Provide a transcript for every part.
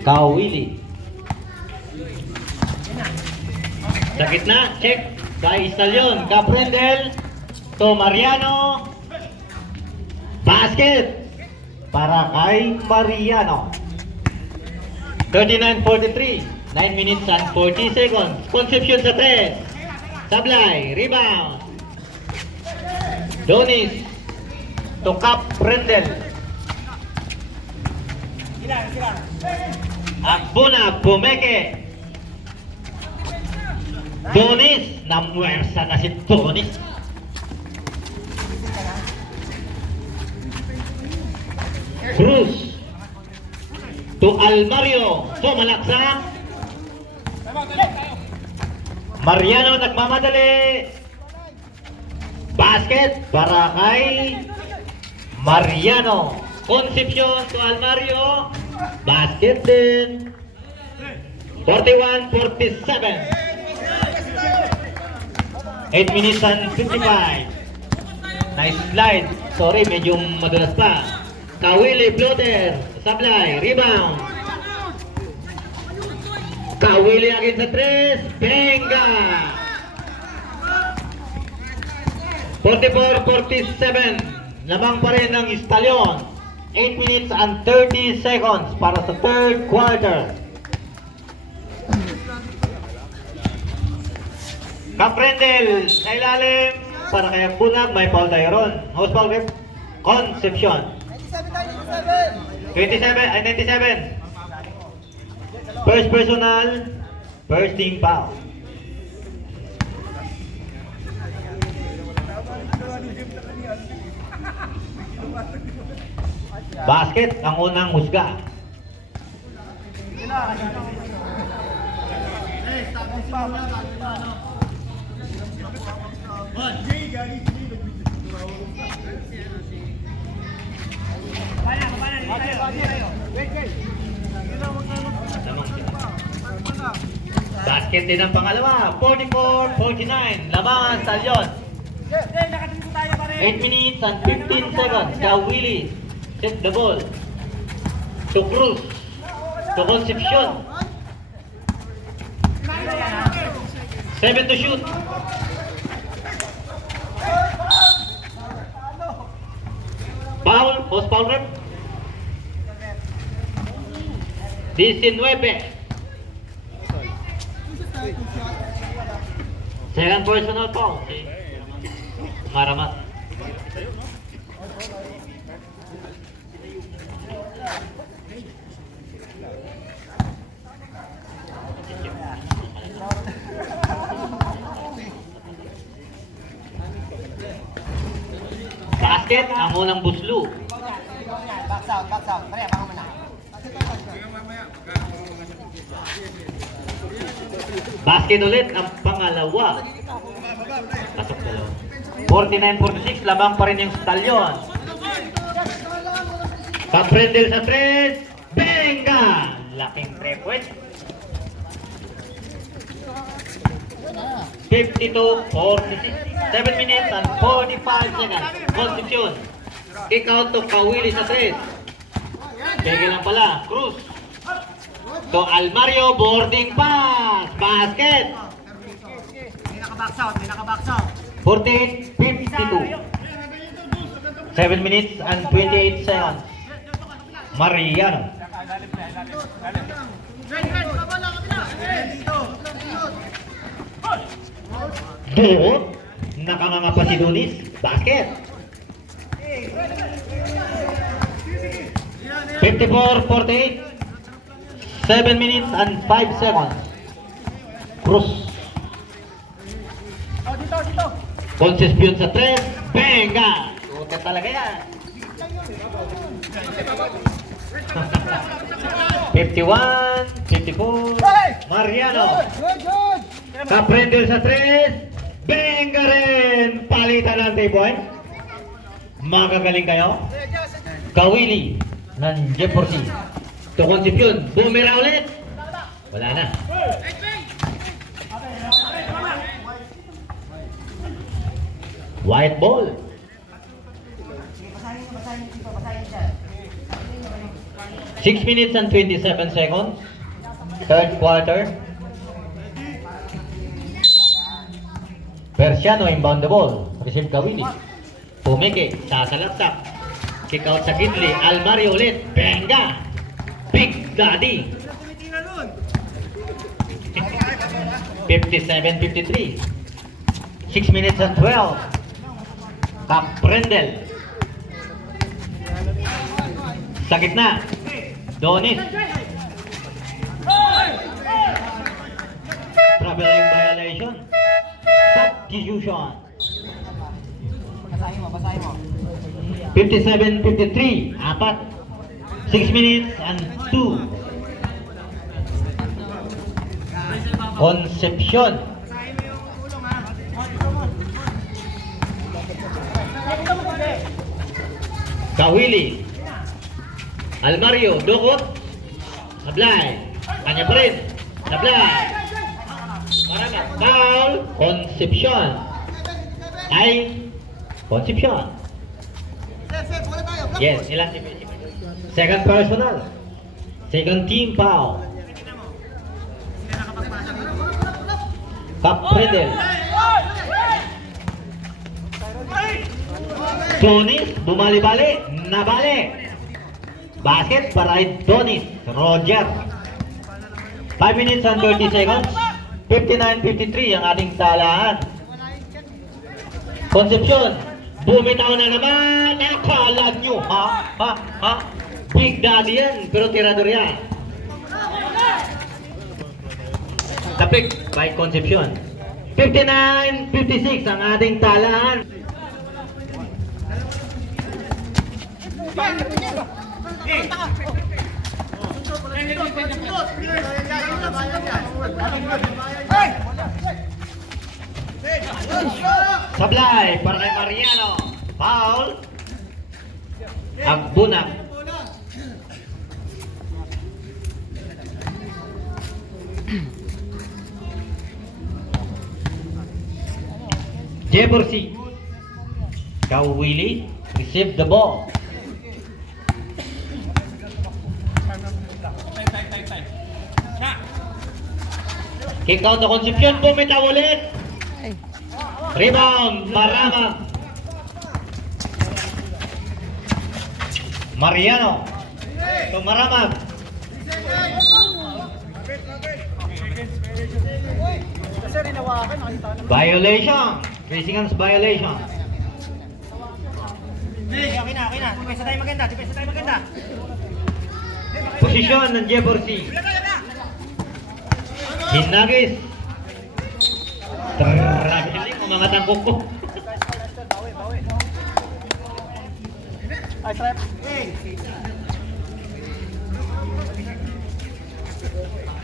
Kawili. Sa gitna, check by Stallion. Caprendel to Mariano. Basket para kay Mariano. 39-43. 9 minutes and 40 seconds. Concepcion sa 3. Sablay. Rebound. Donis to Caprendel. Akbuna Pumeke. Donis, namuwersa na si Donis. Cruz to Almario. Sumalaksa. Mariano nagmamadali. Basket para kay Mariano. Concepcion to Almario. Basket din. 41-47. 8 minutes and 55. Nice slide. Sorry, medyo madulas pa. Kawili floater. Sablay. Rebound. Kawili again sa 3. Benga. 44-47. Lamang pa rin ng Stallion. 8 minutes and 30 seconds para sa third quarter. Caprendel sa ilalim para kay Bunag. May foul tayo ron. House foul rep. Concepcion. 97. First personal. First team foul. Basket ang unang husga. Basket din ang pangalawa. 44-49. Laban Stallion. 8 minutes and 15 seconds. Kawili. Set the ball to Cruz, to Concepcion. 7 to shoot. Foul, post foul rep. 19. Second personal foul. Maramat. Basket ang unang buslo. Box out. Pare, baka mo na. Basket ulit ang pangalawa. Pasok dalawa. 49-46, lamang pa rin yung Stallion. Caprendel sa 3. Benga! Laking 3 points. 52-46. 7 minutes and 45 seconds. Concepcion. Kick out to Kawili sa 3. Bege lang pala. Cruz. To Almario. Boarding pass. Basket. May naka-box out. 48-52. 7 minutes and 28 seconds. Mariano. Doon. Nakanganga pa si Donis. Basket. 54-48. 7 minutes and 5 seconds. Cruz. Concepcion sa 3. Benga! Suka talaga yan. 51-54. Mariano. Caprendel sa 3. Benga rin! Palitan ng 3 points. Magagaling kayo. Kawili ng Jefferson. To Concepcion. Bumira ulit. Wala na. White ball. Basahin dito, basahin dyan. 6 minutes and 27 seconds. Third quarter. Persiano inbound the ball. Receive Kawili. Pumiki. Sasalaksak. Kick out sa Kidley. Almario ulit. Benga. Big Daddy. 57-53. 6 minutes and 12. Kaprendel. Sa gitna. Donis. Traveling violation. Substitution. Basahin mo. 57-53. Apat. 6 minutes and 2. Concepcion. Kawili. Almario, Dokot. Sablay. Kanya pa rin. Sablay. Marama. Foul. Concepcion. Ay. Concepcion. Yes, ilan si second personal. Second team foul. Kaprendel. Donis, bumali-bali, nabali. Basket para kay Donis, Roger. 5 minutes and 30 seconds. 59-53 ang ating talaan. Concepcion, bumitaw na naman. Akala nyo, ha? Big Daddy yan, pero tirador yan. Tapik by Concepcion. 59-56 ang ating talaan. Sablay para kay Mariano. Foul. Agbunak. Jefferson. Kawili receive the ball. Kick out na Concepcion, bumitaw ulit. Rebound, Marama. Mariano. So Marama. Violation. Racing hands violation. Okay na. Depensa tayo maganda. Posisyon ng Jefferson. Hinagis. Traveling ang mga tangkok ko.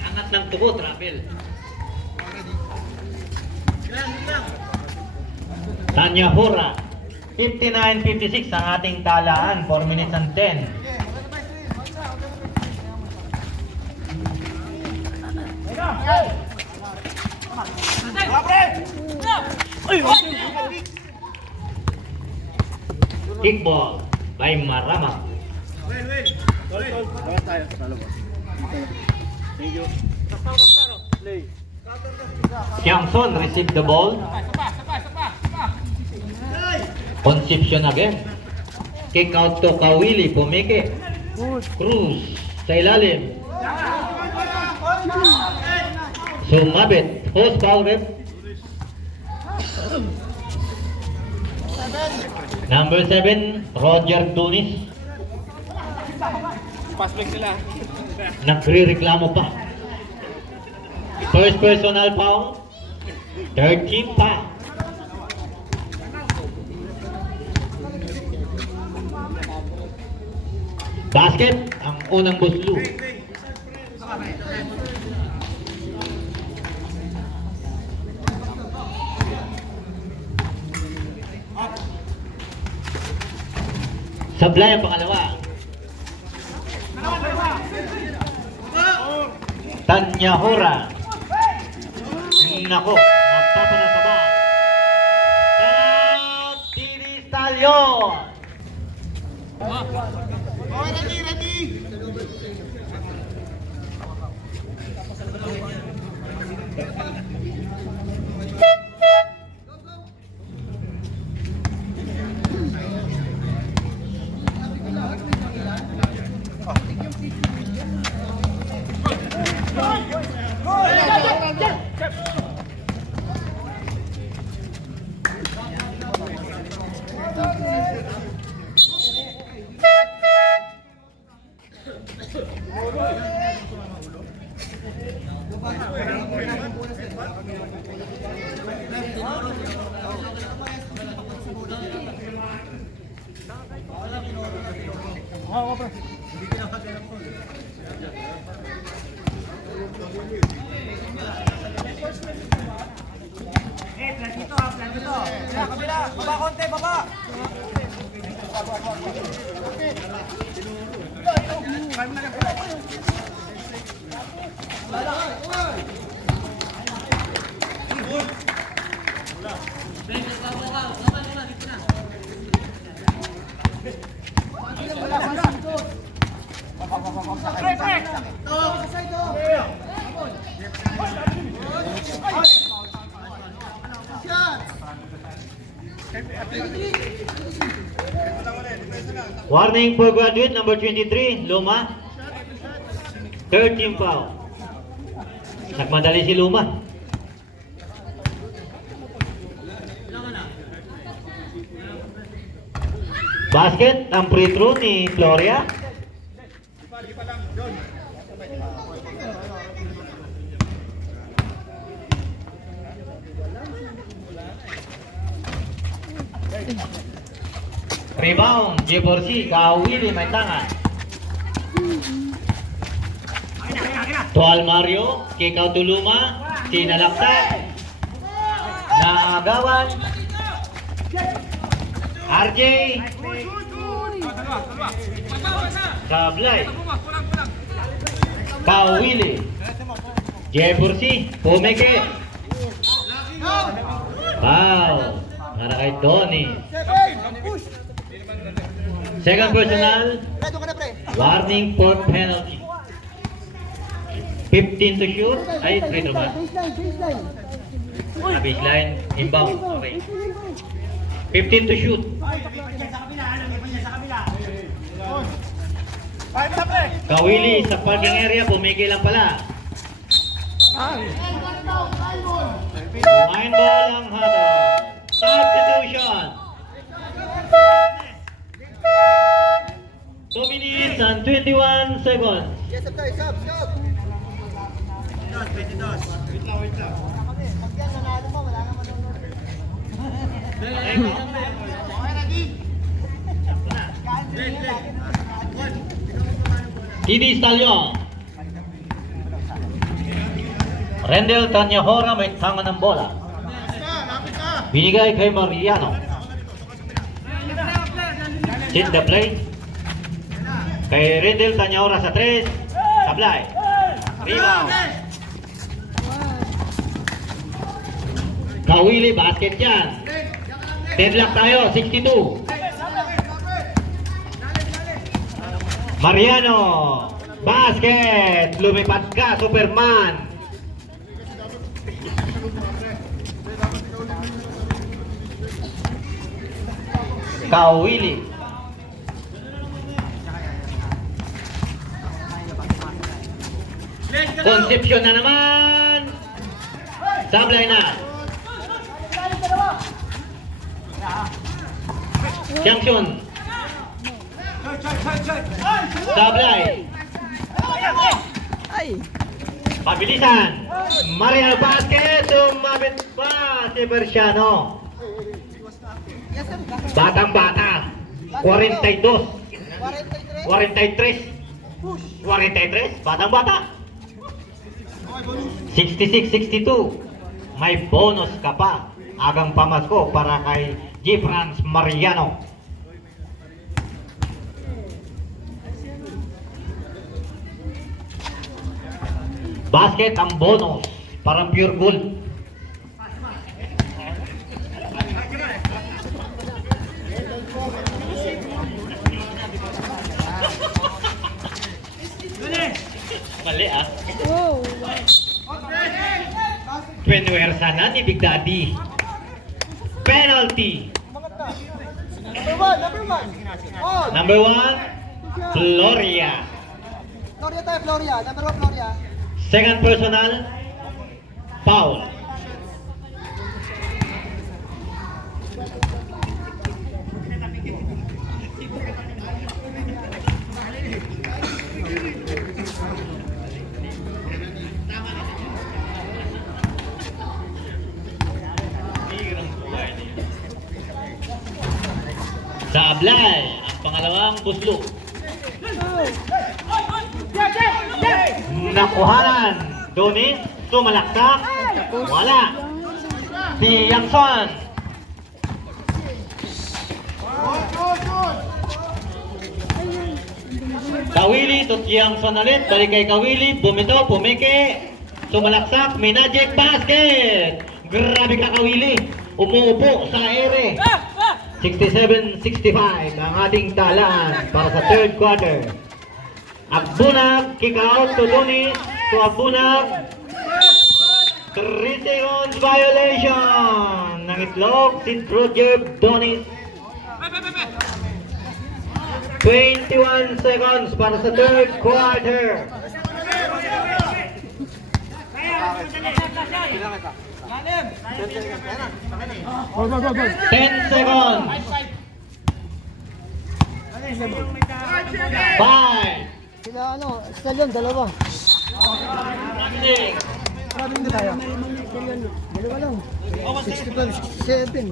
Angat ng tubo, travel. Tanya Hura. 59-56 ang ating talaan. 4 minutes and 10. Kickball by Marama. Kiangson received the ball. Concepcion again. Kick out to Kawili, Pumiki. Cruz sa ilalim. Sumabit. Post foul rep. Number 7, Roger Dunis. Pass-break sila. Nagre-reklamo pa. First personal foul. Third team foul. Basket ang unang buslu. Sablay ang pangalawa. Tanya Hura. Nako, nagtapa na sa ba. TV Stallion. Plan dito ha, plan dito. Kabila, baba konti, baba. Warning for graduate number 23, Luma. 13 foul. Nagmadali si Luma. Basket, ang free throw ni Floria. Rebound, Jeborsi, Kawili, may tangan. Tual Mario, kick out to Luma, sinalaktan. Naagawan. RJ. Sablay. Kawili. Jeborsi, pumike. Foul. Para kay Donny. Second personal. Warning for penalty. 15 to shoot. Ay, free throw ba? Baseline, inbound. Okay. 15 to shoot. Kawili sa parking area, pumigil lang pala. Wine ball ang hada. Substitution. 2 minutes and 21 seconds. Kidi Stallion. Rendel Tanyahora may tangan ng bola. Binigay kay Mariano. Sit the play. Kay Rendel Tanyahora sa 3. Sablay. Rebound. Kawili, basket yan. Deadlock tayo, 62. Mariano, basket. Lumipad ka, Superman. Kawili. Concepcion na naman. Sablay na. Junction. Sablay. Pabilisan. Mariano basket. Sumabit pa si Berciano. Batang-bata. 42. 43. 43. Batang-bata. 66-62. May bonus ka pa. Agang pamasko para kay Gifrans Mariano. Basket ang bonus. Parang pure gold. Dali ah. Oh, Pinuwersa na ni Big Daddy. Penalty. Number one. Oh, Number 1, Floria. Gloria tayo, Gloria. Number one, Gloria. Second personal, foul. Sa Ablay, ang pangalawang buslo. Nakuhanan. Donis, sumalaksak. Wala. Si Yangson. Kawili, to si Yangson ulit. Balik kay Kawili. Bumito, pumiki. Sumalaksak. Minajek basket. Grabe ka Kawili. Umuupo sa ere. 67-65 ang ating talaan para sa third quarter. Agbunag, kick out to Donis. To Agbunag. 3 seconds violation ng itlog si Roger Donis. 21 seconds para sa third quarter. Go, go, go, go. 10 seconds. 5. Sila ano, stallion, dalawa. Six. Marami hindi tayo. Dalawa lang. 65, 67.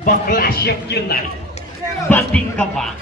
Bakla siya yun na. Bating ka pa.